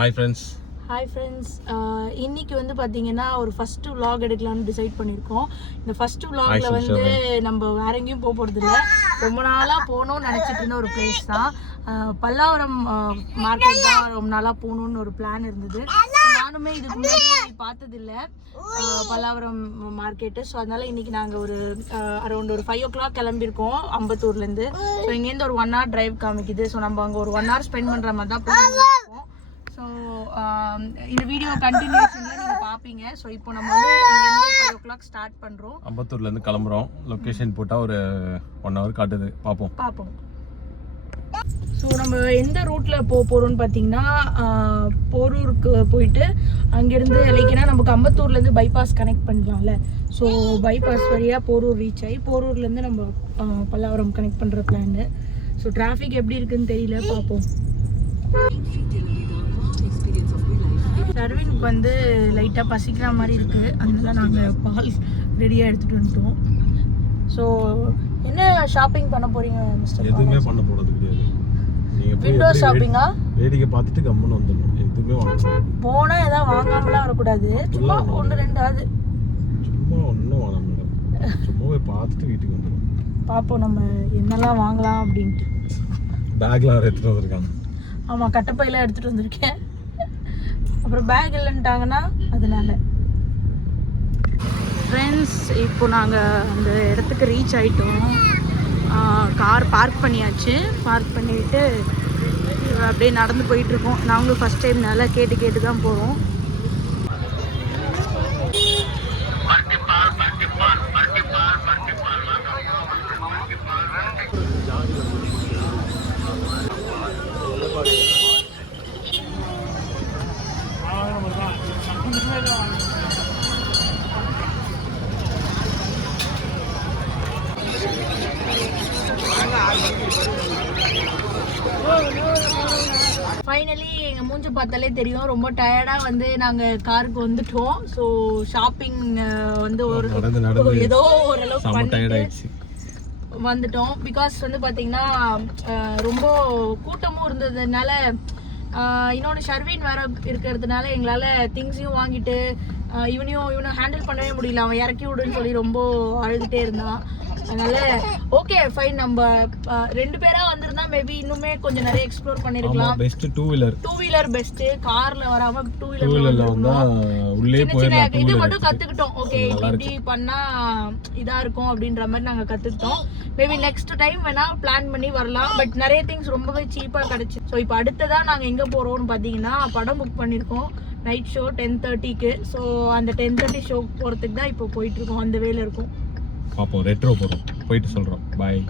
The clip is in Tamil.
Hi friends. Hi friends. இன்னைக்கு வந்து பாத்தீங்கன்னா ஒரு ஃபர்ஸ்ட் vlog எடுக்கலாம்னு டிசைட் பண்ணிருக்கோம். இந்த ஃபர்ஸ்ட் vlogல வந்து நம்ம வேற எங்கேயும் போக போறது இல்ல. ரொம்ப நாளா போகணும்னு நினைச்சிட்டு இருந்த ஒரு பிளேஸ் தான். பல்லாவரம் மார்க்கெட் தான் ரொம்ப நாளா போகணும்னு ஒரு பிளான் இருந்தது. நானுமே இதுக்கு முன்னாடி பார்த்தது இல்ல பல்லாவரம் மார்க்கெட்டு. ஸோ அதனால இன்னைக்கு நாங்கள் ஒரு அரௌண்ட் ஒரு 5 o'clock கிளம்பியிருக்கோம் அம்பத்தூர்லேருந்து. ஸோ இங்கேருந்து ஒரு 1 hour டிரைவ் காமிக்குது. ஸோ நம்ம அங்கே ஒரு 1 hour ஸ்பெண்ட் பண்ணுற மாதிரி தான் போயிருக்கோம். ஸோ இந்த வீடியோ கண்டினியூஷனில் நீங்கள் பார்ப்பீங்க. ஸோ இப்போ நம்ம வந்து இங்கேருந்து 5 o'clock ஸ்டார்ட் பண்ணுறோம். அம்பத்தூர்லேருந்து கிளம்புறோம். லொக்கேஷன் போட்டால் ஒரு 1 hour காட்டுது. பார்ப்போம். ஸோ நம்ம எந்த ரூட்டில் போகிறோம்னு பார்த்தீங்கன்னா போரூருக்கு போயிட்டு அங்கேருந்து லைக்னா நமக்கு அம்பத்தூர்லேருந்து பைபாஸ் கனெக்ட் பண்ணலாம்ல. ஸோ பைபாஸ் வழியாக போரூர் ரீச் ஆகி போரூர்லேருந்து நம்ம பல்லாவரம் கனெக்ட் பண்ணுற பிளான். ஸோ டிராஃபிக் எப்படி இருக்குன்னு தெரியல, பார்ப்போம். சர்வினுக்கு வந்து லைட்டாக பசிக்கிற மாதிரி இருக்குது. அதனால நாங்கள் பால் ரெடியாக எடுத்துகிட்டு வந்துட்டோம். ஸோ என்ன ஷாப்பிங் பண்ண போறீங்க மிஸ்டர்? எதுவுமே பண்ண போறது கிடையாது. நீங்க விண்டோ ஷாப்பிங்கா? வேடிக்கை பார்த்துட்டு கம்முன்னு வந்துடணும். எதுவுமே வாங்கணும். போனா ஏதாவது வாங்காமலாம் வரக்கூடாது. சும்மா 1-2 ஆகுது. சும்மா ஒன்றும் வாங்க மேடம். சும்மா போய் பார்த்துட்டு வீட்டுக்கு வந்துடும். பார்ப்போம் நம்ம என்னெல்லாம் வாங்கலாம் அப்படின்ட்டு. பேக்லாம் எடுத்துகிட்டு வந்திருக்காங்க. ஆமாம், கட்டப்பையெல்லாம் எடுத்துகிட்டு வந்திருக்கேன். அப்புறம் பேக் இல்லைன்ட்டாங்கன்னா அதனால. ஃப்ரெண்ட்ஸ், இப்போ நாங்கள் அந்த இடத்துக்கு ரீச் ஆகிட்டோம். கார் பார்க் பண்ணியாச்சு. பார்க் பண்ணிவிட்டு அப்படியே நடந்து போயிட்டுருக்கோம். நாங்களும் ஃபஸ்ட் டைம் நல்லா கேட்டு தான் போகிறோம். ஃபைனலி எங்கள் மூஞ்சி பார்த்தாலே தெரியும் ரொம்ப டயர்டாக வந்து நாங்கள் காருக்கு வந்துட்டோம். ஸோ ஷாப்பிங் வந்து ஏதோ ஓரளவுக்கு பண்ணிட்டு வந்துட்டோம். பிகாஸ் வந்து பார்த்தீங்கன்னா ரொம்ப கூட்டமும் இருந்ததுனால, இன்னொன்று ஷர்வின் வேற இருக்கிறதுனால எங்களால் திங்ஸையும் வாங்கிட்டு இவனை ஹேண்டில் பண்ணவே முடியல. அவன் இறக்கி விடுன்னு சொல்லி ரொம்ப அழுதுகிட்டே இருந்தான். அதனால ஓகே ஃபைன், நம்ம 2 பேரா வந்திருந்தா மேபி இன்னுமே கொஞ்சம் நிறைய எக்ஸ்ப்ளோர் பண்ணிருக்கலாம். Best two wheeler best. கார்ல வராம டூ வீலர்ல வந்தா உள்ளே போயிடலாம். இது மட்டும் கத்துக்கிட்டோம். ஓகே இப்படி பண்ணா இதா இருக்கும் அப்படின்ற மாதிரி நாங்க கத்துக்கிட்டோம். மேபி நெக்ஸ்ட் டைம் வேணா பிளான் பண்ணி வரலாம். பட் நிறைய திங்ஸ் ரொம்பவே சீப்பா கிடைச்சு. ஸோ இப்போ அடுத்ததா நாங்க எங்க போறோம்னு பாத்தீங்கன்னா படம் புக் பண்ணிருக்கோம். Night show 10:30க்கு. ஸோ அந்த 10:30 ஷோ போறதுக்கு தான் இப்போ போயிட்டு இருக்கோம். அந்த வேலை இருக்கும். பாப்போம். ரெட்ரோ போறோம், போயிட்டு சொல்றோம். பாய்.